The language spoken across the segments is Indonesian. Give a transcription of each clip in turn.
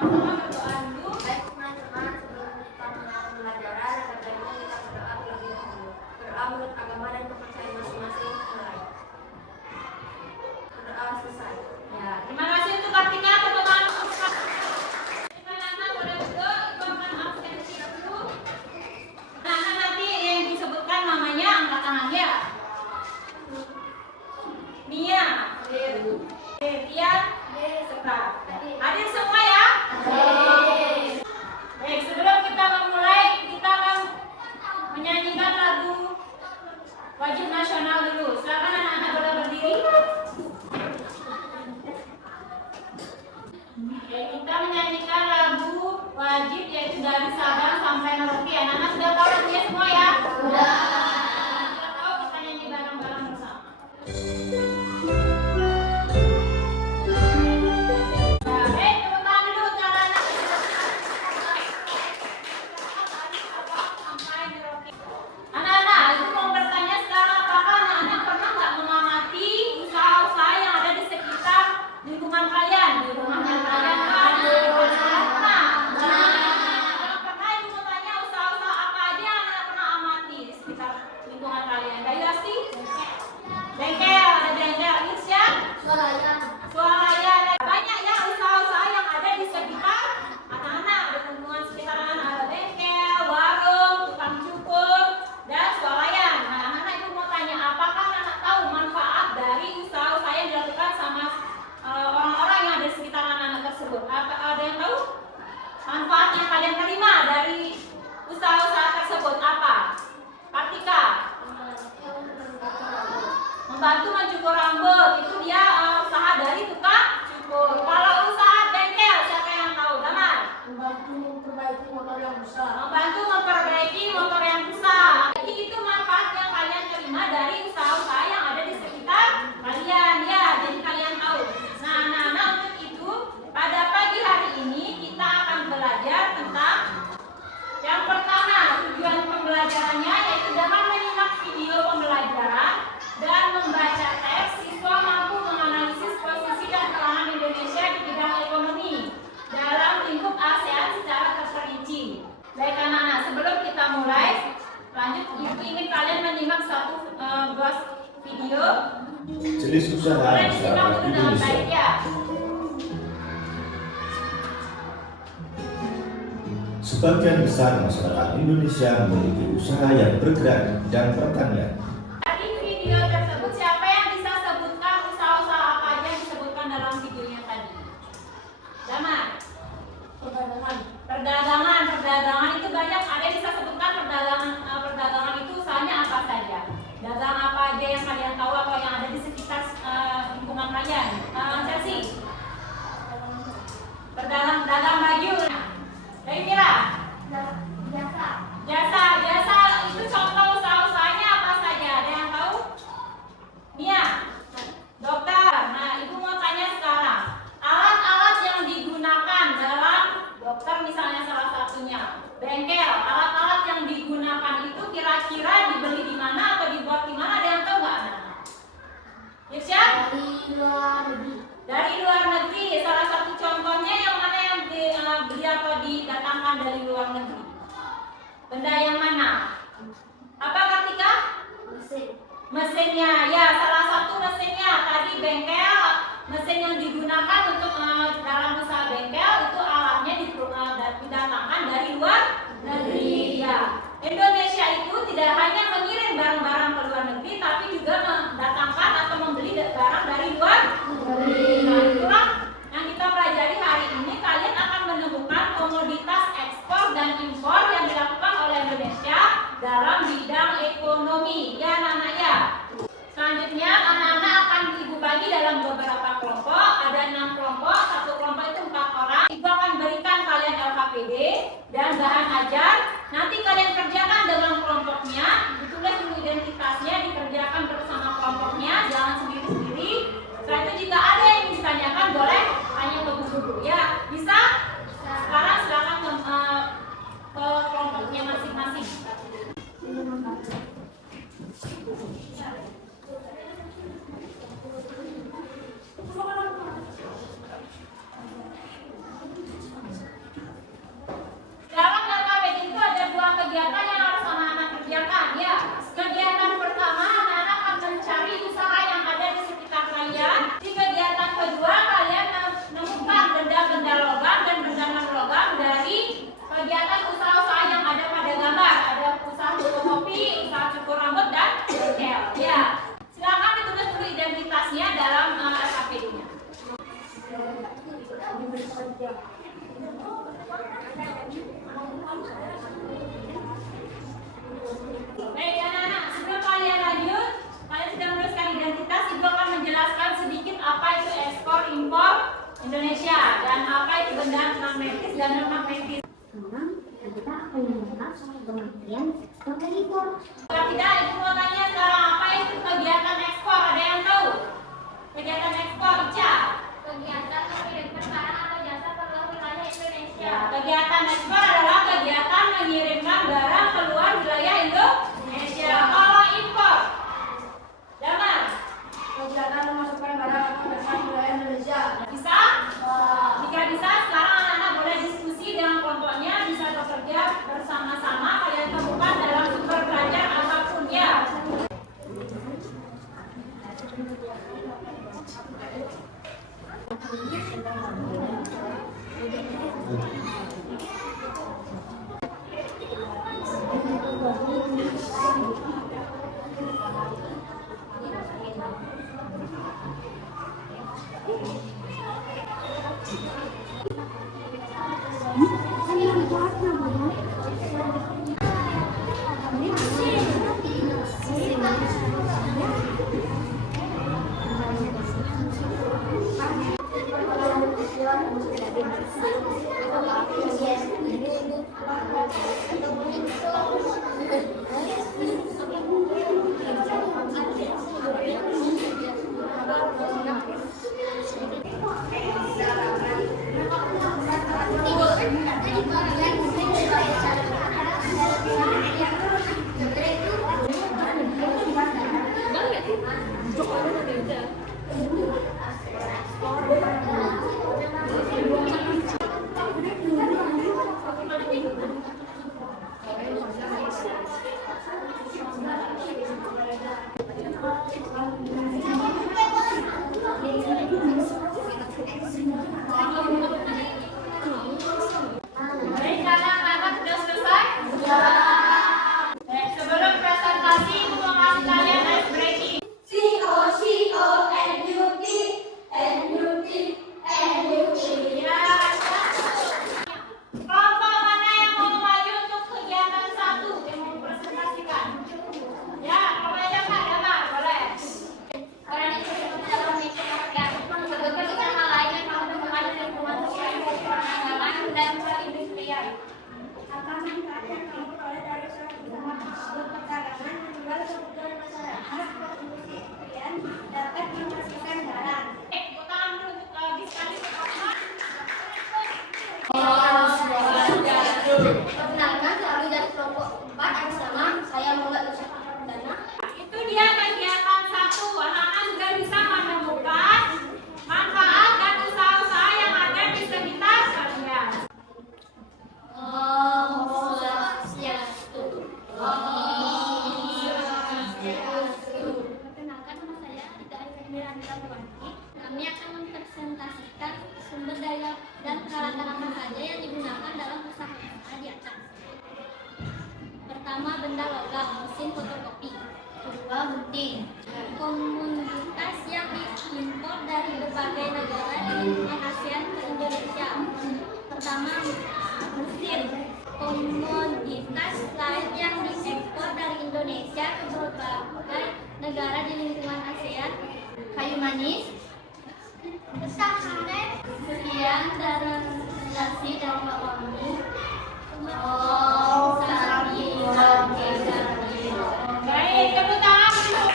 Sama-sama berdoa dulu. Baik teman-teman, sebelum kita mulai pembelajaran, ada baiknya kita berdoa terlebih dahulu. Berdoa menurut agama dan kepercayaan masing-masing. Mulai. Berdoa selesai. Ya, terima kasih untuk Kartika, teman-teman. Anak-anak boleh duduk, itu akan absensi dulu. Anak-anak nanti yang disebutkan namanya angkat tangan ya. Mia, Devian, Sekar. Hadir semua ya? Baik, sebelum kita memulai, kita akan menyanyikan lagu wajib nasional dulu. Silakan anak-anak boleh berdiri. Baik, kita menyanyikan lagu wajib yaitu dari Sabang sampai Merauke. Anak-anak sudah tahu lagunya semua ya? Sudah. Sudah tahu, kita nyanyi bareng-bareng bersama. Anak-anak, itu mau bertanya sekarang, apakah anak-anak pernah nggak mengamati usaha-usaha yang ada di sekitar lingkungan kalian? Di rumahnya kalian kan? Pernah? Kalau pernah, ibu mau tanya usaha-usaha apa aja yang anak pernah amati di sekitar lingkungan kalian? Dari Asti? Bengkel, ada bengkel. Irsya? Swalayan. Banyak ya usaha-usaha yang ada di sekitar anak-anak, di lingkungan sekitar anak-anak. Ada bengkel, warung, tukang cukur, dan swalayan. Nah, anak-anak itu mau tanya, apakah anak tahu manfaat dari usaha-usaha yang dilakukan sama orang-orang yang ada di sekitar anak-anak tersebut? Apa ada yang tahu manfaat yang kalian terima dari usaha-usaha tersebut? Apa? Kartika? Membantu mencukur rambut, itu dia usaha dari tukang cukur. Kalau usaha bengkel, siapa yang tahu? Damar? Membantu memperbaiki motor yang rusak. Membantu memperbaiki motor yang rusak. Jadi itu manfaat yang kalian terima dari usaha-usaha yang ada di sekitar kalian ya. Jadi kalian tahu. Nah, anak-anak, untuk itu pada pagi hari ini kita akan belajar tentang yang pertama, tujuan pembelajarannya yaitu dengan menyimak video pembelajaran dan membaca teks, siswa mampu menganalisis posisi dan peranan Indonesia di bidang ekonomi dalam lingkup ASEAN secara terperinci. Baik anak-anak, sebelum kita mulai lanjut, ibu ingin kalian menyimak satu buah video. Jenis usaha Boleh disimak masyarakat dulu dengan baik Indonesia. ya. Sebagian besar masyarakat Indonesia memiliki usaha yang bergerak di bidang pertanian. Tadi video tersebut siapa yang bisa sebutkan usaha-usaha apa aja yang disebutkan dalam videonya tadi? Damar? Perdagangan itu banyak. Ada yang bisa sebutkan perdagangan itu usahanya apa saja? Dagang apa aja yang kalian tahu atau yang ada di sekitar lingkungan kalian? Chelsea? Dagang baju. Dari Mira? Jasa itu contoh usaha-usahanya apa saja? Ada yang tahu? Mia? Dokter. Nah, ibu mau tanya sekarang, alat-alat yang digunakan dalam dokter misalnya salah satunya, bengkel, alat-alat yang digunakan itu kira-kira dibeli di mana atau dibuat di mana? Ada yang tahu nggak anak-anak? Irsya? Dari luar negeri. Salah satu contohnya yang mana yang dibeli atau didatangkan dari luar negeri? Benda yang mana? Apa Kartika? Mesinnya. Ya, salah satu mesinnya. Tadi bengkel, mesin yang digunakan untuk dalam usaha bengkel itu alatnya didatangkan dari luar negeri. Ya, Indonesia itu tidak hanya mengirim barang-barang ke luar negeri, tapi juga mendatangkan atau membeli barang dari luar negeri. Nah, itulah yang kita pelajari hari ini. Kalian akan menemukan komoditas ekspor dan impor yang dilakukan oleh Indonesia dalam bidang ekonomi. Ya, anak-anak ya. Selanjutnya, anak-anak akan ibu bagi dalam beberapa kelompok. Ada 6 kelompok, satu kelompok itu 4 orang. Ibu akan berikan kalian LKPD dan bahan ajar. Nanti kalian kerjakan dengan kelompoknya, ditulis dulu identitasnya, dikerjakan bersama kelompoknya, jangan sendiri-sendiri. Setelah itu jika ada yang ditanyakan boleh tanya ke guru. Ya, bisa? Sekarang silakan ke kelompoknya masing-masing. Indonesia. Dan apa itu benda non-medis dan non-medis? Sekarang kita akan membahas soal kementerian ekspor dan impor. Kalau tidak, ibu mau tanya sekarang apa itu kegiatan ekspor? Ada yang tahu? Kegiatan ekspor, Ica? Kegiatan mengirimkan barang atau jasa ke luar wilayah Indonesia. Ya, kegiatan ekspor adalah kegiatan mengirimkan barang keluar wilayah Indonesia. Kalau impor, Damar, Kegiatan memasukkan barang atau jasa ke wilayah Indonesia. bisa? Jika bisa, sekarang anak-anak boleh diskusi dengan kelompoknya, bisa bekerja bersama-sama, kalian temukan dalam sumber belajar apapun ya. Baik, anak-anak sudah selesai? Sebelum presentasi, ibu mau ngasih kalian ice breaking. Ya, kelompok mana yang mau maju untuk kegiatan satu yang mau presentasikan? Ya, kelompok aja Kak, Damar, boleh. Peran Indonesia dalam masyarakat sebetulnya hal lain yang mampu mengadu lingkungan sosial perdagangan dan perindustrian. Akan meningkatkan kemampuan dari suatu perdagangan menjual kebutuhan masyarakat perindustrian dapat menghasilkan barang. Tepuk tangan dulu untuk diskusi pertama. Perkenalkan, kami dari kelompok 4 atas nama saya Muhammad Yusuf Perdana. Itu dia kegiatan satu. Anak-anak sudah bisa menemukan manfaat dan usaha-usaha yang ada di sekitar kalian. Perkenalkan, nama saya Ida Arifin Wanti. Kami akan mempresentasikan sumber daya dan peralatan apa saja yang digunakan dalam usaha di atas. Pertama, benda logam, mesin fotokopi. Kedua, gunting. Komoditas yang diimpor dari berbagai negara di lingkungan ASEAN ke Indonesia. Pertama, mesin. Komoditas lain yang diekspor dari Indonesia ke berbagai negara di lingkungan ASEAN. Kayu manis. Sekian dari presentasi dari kami. Baik, tepuk tangan untuk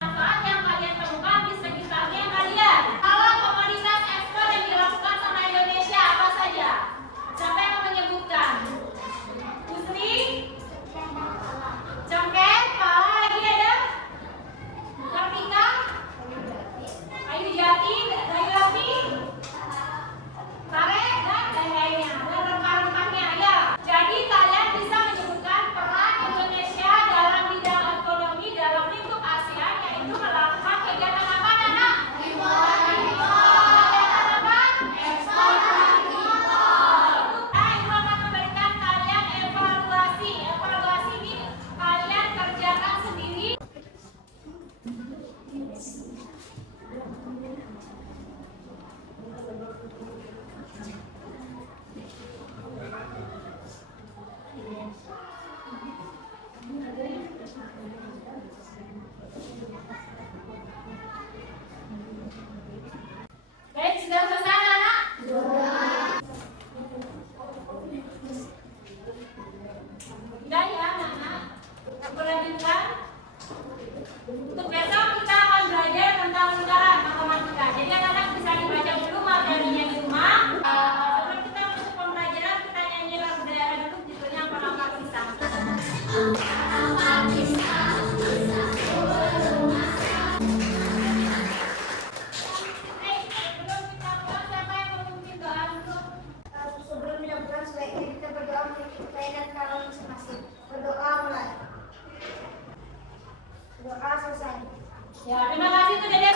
manfaat yang kalian temukan di sekitarnya kalian. Kalau komoditas ekspor yang dilakukan sama Indonesia apa saja? Siapa yang mau menyebutkan? Putri? Cengkeh? Pala lagi ada? Kartika? Kayu jati? Kayu api? Karet? Dan lainnya. Dan rempah-rempahnya, ya. Doa selesai. Ya, terima kasih tuh Dede.